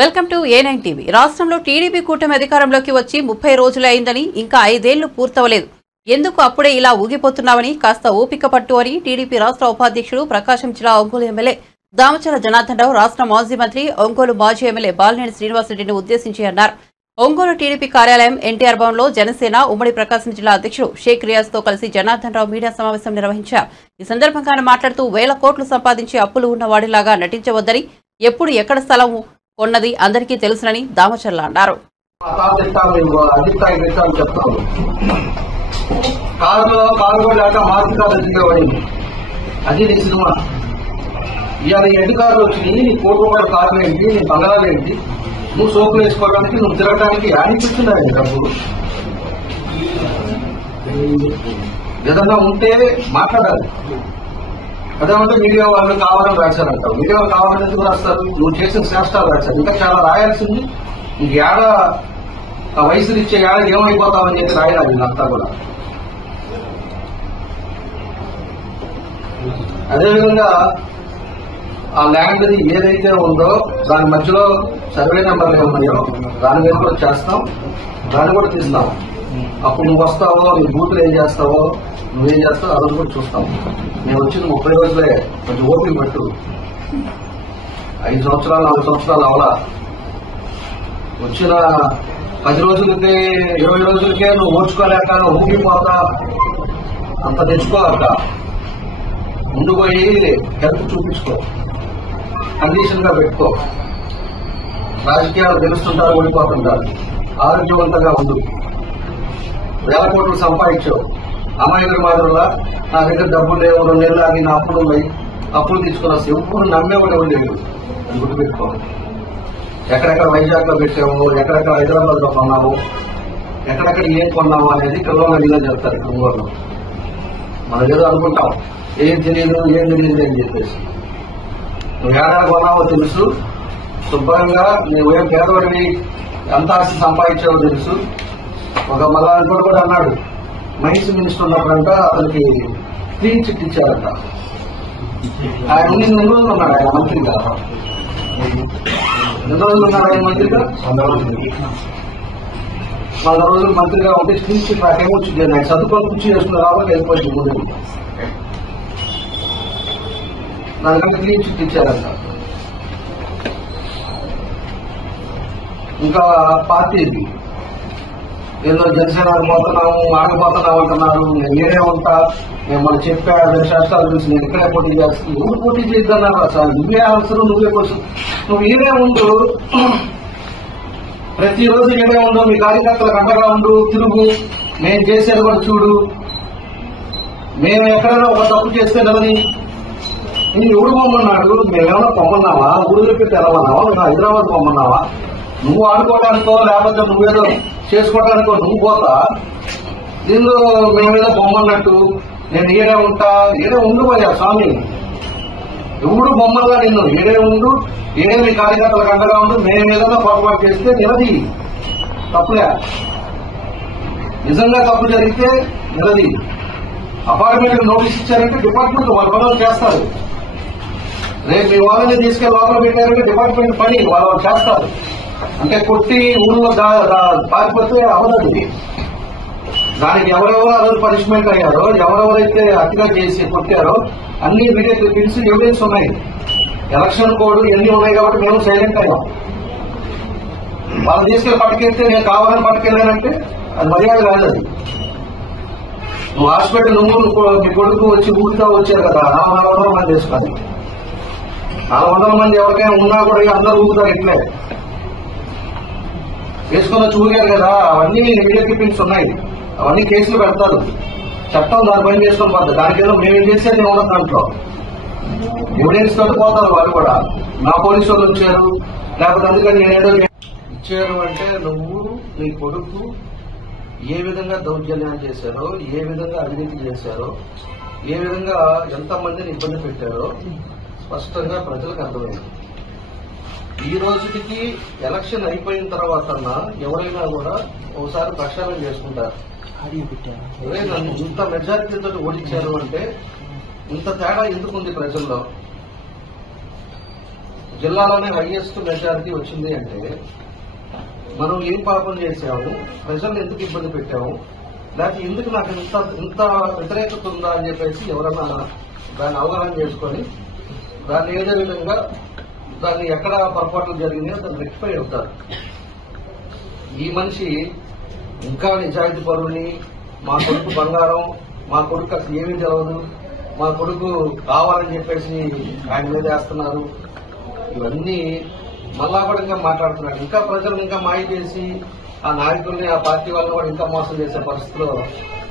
Welcome to A9 TV. రాష్ట్రంలో TDP కూటమి అధికారంలోకి వచ్చి 30 రోజులే అయిందని ఇంకా 5 ఏళ్లు పూర్తవలేదు. ఎందుకు అప్పుడే ఇలా ఊగిపోతున్నామని కాస్త ఓపిక పట్టు అని టీడీపీ రాష్ట్ర ఉపాధ్యక్షుడు ప్రకాశం జిల్లా ఒంగోలు ఎమ్మెల్యే దామచల జనార్దన్ రావు రాష్ట్ర మాజీ మంత్రి ఒంగోలు మాజీ ఎమ్మెల్యే బాలినేని శ్రీనివాసరెడ్డిని ఉద్దేశించి అన్నారు. ఒంగోలు టీడీపీ కార్యాలయం ఎన్టీఆర్ భవన్లో జనసేన ఉమ్మడి ప్రకాశం జిల్లా అధ్యక్షుడు షేక్ రియాజ్ తో కలిసి జనార్దన్ రావు మీడియా సమావేశం నిర్వహించారు. ఈ సందర్భంగా ఆయన మాట్లాడుతూ 1000 కోట్లు సంపాదించి అప్పులు ఉన్న వాడిలాగా నటించవద్దని, ఎప్పుడు ఎక్కడ స్థలం కొన్నది అందరికీ తెలుసునని దామచర్ల అన్నారు. అది నీ సినిమా. ఇవాళ అధికారులు వచ్చి నీ కోటి రూపాయల కార్లు ఏంటి, నీ బంగారాలు ఏంటి, నువ్వు సోపులు వేసుకోవడానికి, నువ్వు తిరగడానికి ఆడిపిస్తున్నాయి డబ్బు. ఏదన్నా ఉంటే మాట్లాడాలి. అదేమంటే మీడియా వాళ్ళు కావాలని రాశారంటావు. మీడియా వాళ్ళు కావాలని ఎందుకు రాస్తారు? నువ్వు చేసిన శ్రేష్టాలు రాశారు. ఇంకా చాలా రాయాల్సింది. నీకు ఏడ ఆ వయసులు ఇచ్చే ఏడ ఏమైపోతావని చెప్పి రాయాలి అంతా కూడా. అదేవిధంగా ఆ ల్యాండ్ ఏదైతే ఉందో దాని మధ్యలో సర్వే నెంబర్లు ఉన్నాయో దాని మీద కూడా చేస్తాం, దాన్ని కూడా తీస్తాం. అప్పుడు నువ్వు వస్తావో, నీ బూతులు ఏం చేస్తావో, నువ్వేం చేస్తావో అది కూడా చూస్తాం. నేను వచ్చిన 30 రోజులే, కొంచెం ఓపిక పట్టు. 5 సంవత్సరాలు 4 సంవత్సరాలు అవలా. వచ్చిన 10 రోజులకి 20 రోజులకే నువ్వు ఓర్చుకోలేక ఊగిపోతా అంత తెచ్చుకోవాలక. ముందు పోయి హెల్త్ చూపించుకో, కండిషన్ గా పెట్టుకో. రాజకీయాలు తెలుస్తుంటారు, ఓడిపోతుంటారు. ఆరోగ్యవంతంగా ఉండు. 1000 కోట్లు సంపాదించావు. అమాయకుల మాదిరిలా నా దగ్గర డబ్బులు లేవు, 2 నెలలు ఆగి నా అప్పులు ఉన్నాయి, అప్పులు తీసుకున్నా. ఎప్పుడు నమ్మేవాడు ఎవరు లేదు. గుర్తుపెట్టుకో. ఎక్కడెక్కడ వైజాగ్ లో పెట్టావు, ఎక్కడెక్కడ హైదరాబాద్ లో కొన్నావు, ఎక్కడెక్కడ ఏం కొన్నావు అనేది పిల్లలు అడిగినా చెప్తారు. ఒంగోలు మన ఏదో అనుకుంటాం, ఏం తెలియదు అని చెప్పేసి. నువ్వు ఏడాది కొన్నావో తెలుసు. శుభ్రంగా నువ్వేం పేదవాడివి, ఎంత ఆస్తి సంపాదించావో తెలుసు. ఒక మళ్ళా ఇంకోటి కూడా అన్నాడు, మైన్స్ మినిస్టర్ ఉన్నప్పుడంట అతనికి క్లీన్ చిట్ ఇచ్చారంట. ఆయన 8 రోజులు ఉన్నాడు ఆయన మంత్రిగా. 2 రోజులు ఉన్నాడు ఆయన మంత్రిగా. 100 రోజులు మంత్రిగా ఉంటే క్లీన్ చిట్ నాకేమొచ్చింది, ఆయన చదువుకొని కుర్చీ చేసుకున్న రాబోతే వెళ్ళిపోయింది ముందు. దానికంటే క్లీన్ చిట్ ఇచ్చారంట. ఇంకా పార్టీకి ఏదో జనసేన పోతున్నాము, ఆగిపోతున్నాము అంటున్నారు. నేనే ఉంటా, నేను మనం చెప్పా 2 శాస్త్రాలు చూసి నేను ఇక్కడే పోటీ చేస్తాను. ఎవరు పోటీ చేద్దన్నారు సార్? నువ్వే అవసరం, నువ్వే కోసం. నువ్వు ఈడే ఉండు, ప్రతిరోజు ఈడే ఉండు, మీ కార్యకర్తలకు అండగా ఉండు, తిరుగు. నేను చేసేది కూడా చూడు. మేము ఎక్కడైనా ఒక తప్పు చేస్తే నవని నేను ఎవడు పొమ్మన్నాడు? మేమేమన్నా పొమ్మన్నావా? ఊళ్ళో పెట్టి ఎలవన్నావా? నువ్వు హైదరాబాద్ పొమ్మన్నావా? నువ్వు ఆడుకోవడానికో లేకపోతే నువ్వేదో చేసుకోవడానికో నువ్వు పోతా. దీనిలో మేమేదో బొమ్మన్నట్టు నేను ఈడే ఉంటా. ఈడే ఉండు పోయా స్వామి. ఎవడు బొమ్మలుగా నిన్ను ఈడే ఉండు, ఈడే నీ కార్యకర్తలకు అండగా ఉండు. మేమేదైనా పొరపాటు చేస్తే నిలది, తప్పులే. నిజంగా తప్పు జరిగితే నిలది. అపార్ట్మెంట్ నోటీస్ ఇచ్చారంటే డిపార్ట్మెంట్ వాళ్ళ పనులు చేస్తారు. రేపు మీ వాళ్ళని తీసుకెళ్లి లోపల పెట్టారంటే డిపార్ట్మెంట్ పని వాళ్ళు చేస్తారు. అంటే కొట్టి ఊళ్ళో పారిపోతే అవదది. దానికి ఎవరెవరు ఆ రోజు పనిష్మెంట్ అయ్యారో, ఎవరెవరైతే అతిగా చేసి కొట్టారో అన్ని వీడియో క్లిప్పింగ్స్, ఎవిడెన్స్ ఉన్నాయి. ఎలక్షన్ కోడ్ ఇవన్నీ ఉన్నాయి కాబట్టి మేము సైలెంట్ అయ్యాం. వాళ్ళు తీసుకెళ్లి పట్టుకెళ్తే నేను కావాలని పట్టుకెళ్ళానంటే అది మర్యాద కాదు. అది నువ్వు హాస్పిటల్ మీ కొడుకు వచ్చి ఊరితో వచ్చారు కదా, 400 మంది వేసుకొని. 400 మంది ఎవరికైనా ఉన్నా కూడా అందరూ ఊరుతారు. ఇట్లే వేసుకొని వచ్చి ఊరారు కదా. అవన్నీ వీడియో క్లిప్పింగ్స్ ఉన్నాయి. అవన్నీ కేసులు పెడతారు. చట్టం దాని పని చేసుకొని పోతుంది. దానికి ఏదో మేము చేసేది ఉండదు. దాంట్లో ఎవిడెన్స్ తోటి పోతారు వాళ్ళు కూడా. నా పోలీసు వాళ్ళు వచ్చారు, లేకపోతే అందుకని నేనేదో ఇచ్చారు అంటే నువ్వు నీ కొడుకు ఏ విధంగా దౌర్జన్యాలు చేశారో, ఏ విధంగా అవినీతి చేశారో, ఏ విధంగా ఎంతమందిని ఇబ్బంది పెట్టారో స్పష్టంగా ప్రజలకు అర్థమైంది. ఈ రోజుకి ఎలక్షన్ అయిపోయిన తర్వాత ఎవరైనా కూడా ఒకసారి ప్రక్షాళన చేసుకుంటారు. నన్ను ఇంత మెజారిటీతో ఓడించారు అంటే ఇంత తేడా ఎందుకుంది ప్రజల్లో? జిల్లాలోనే హైయెస్ట్ మెజారిటీ వచ్చింది అంటే మనం ఏం పాపం చేసాము, ప్రజలను ఎందుకు ఇబ్బంది పెట్టాము, లేకపోతే ఎందుకు నాకు ఇంత వ్యతిరేకత ఉందా అని చెప్పేసి ఎవరన్నా దాన్ని అవగాహన చేసుకొని దాన్ని ఏదో విధంగా దాన్ని ఎక్కడ పొరపాట్లు జరిగినాయో దాన్ని రెక్టిఫై అవుతారు. ఈ మనిషి ఇంకా నిజాయితీ పరువుని, మా కొడుకు బంగారం, మా కొడుకు అసలు ఏమీ తెలవదు, మా కొడుకు కావాలని చెప్పేసి ఆయన మీద వేస్తున్నారు, ఇవన్నీ మళ్ళా కూడా ఇంకా మాట్లాడుతున్నారు. ఇంకా ప్రజలను ఇంకా మాయ చేసి ఆ నాయకుల్ని, ఆ పార్టీ వాళ్ళని కూడా ఇంకా మోసం చేసే పరిస్థితిలో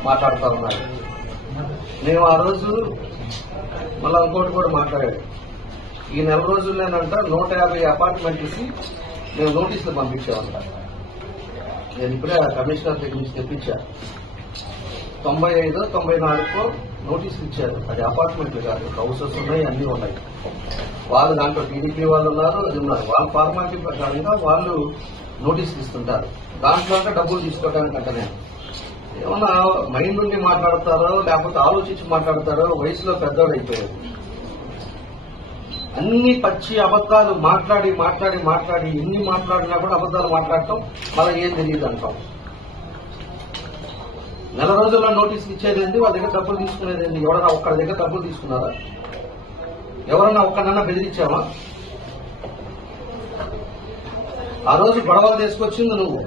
మాట్లాడుతూ ఉన్నారు. మేము ఆ రోజు మళ్ళా ఇంకోటి కూడా మాట్లాడాడు. ఈ నెల రోజుల్లోనంట 150 అపార్ట్మెంట్లకి మేము నోటీసులు పంపించామంట. నేను ఇప్పుడే కమిషనర్ దగ్గర నుంచి తెప్పించా. 95, 94 నోటీసులు ఇచ్చారు. అది అపార్ట్మెంట్లు కాదు, హౌసెస్ ఉన్నాయి, అన్ని ఉన్నాయి. వాళ్ళు దాంట్లో టీడీపీ వాళ్ళు ఉన్నారు, అది ఉన్నారు. వాళ్ళ ఫార్మాలిటీ ప్రకారంగా వాళ్ళు నోటీసులు ఇస్తుంటారు. దాంట్లో అంటే డబ్బులు తీసుకోవడానికి అంటనే ఏమన్నా మైండ్ నుండి మాట్లాడతారో లేకపోతే ఆలోచించి మాట్లాడతారో, వయసులో పెద్దోడు అయిపోయారు. అన్ని పచ్చి అబద్దాలు మాట్లాడి మాట్లాడి మాట్లాడి ఎన్ని మాట్లాడినా కూడా అబద్దాలు మాట్లాడటం, మళ్ళీ ఏం తెలియదు అంటాం. నెల రోజుల్లో నోటీసులు ఇచ్చేదేంటి, వాళ్ళ దగ్గర డబ్బులు తీసుకునేదేంటి? ఎవరన్నా ఒక్కడి దగ్గర డబ్బులు తీసుకున్నారా? ఎవరన్నా ఒక్కడన్నా బెదిరించావా? ఆ రోజు గొడవలు తీసుకొచ్చింది నువ్వు.